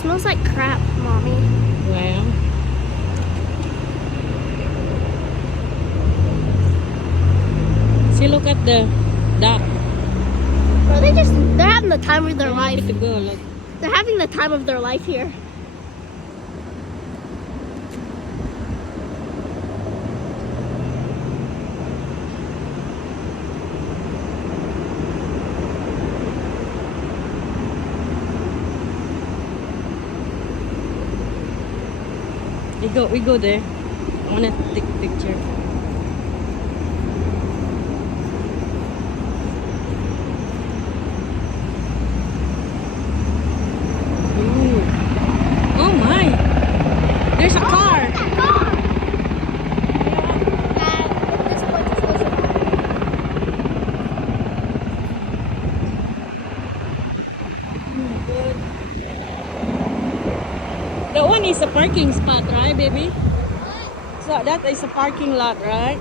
smells like crap, Mommy. Well. See, look at the duck. Bro, they're having the time of their life. To go, look. They're having the time of their life here. We go there. I wanna take a picture. Ooh. Oh my! There's a car. That one is a parking spot, right, baby? So that is a parking lot, right?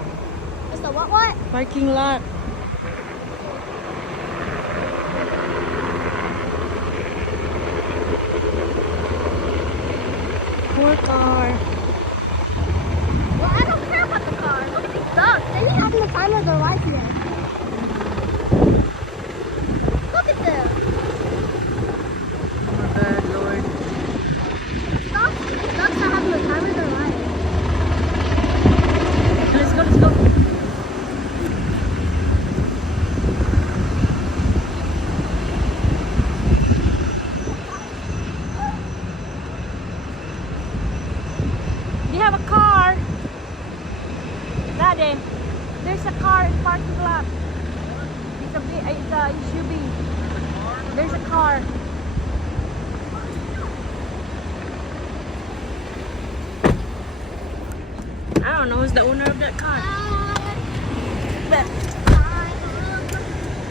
It's the what? Parking lot. Poor car. Well, I don't care about the car. Look at these ducks. They're having the time of their life here. Look at them. Oh my God, Lord. Ducks are having the time of their life. Let's go, let's go. We have a car. Daddy, there's a car in the parking lot. It's a SUV. There's a car. I don't know who's the owner of that car.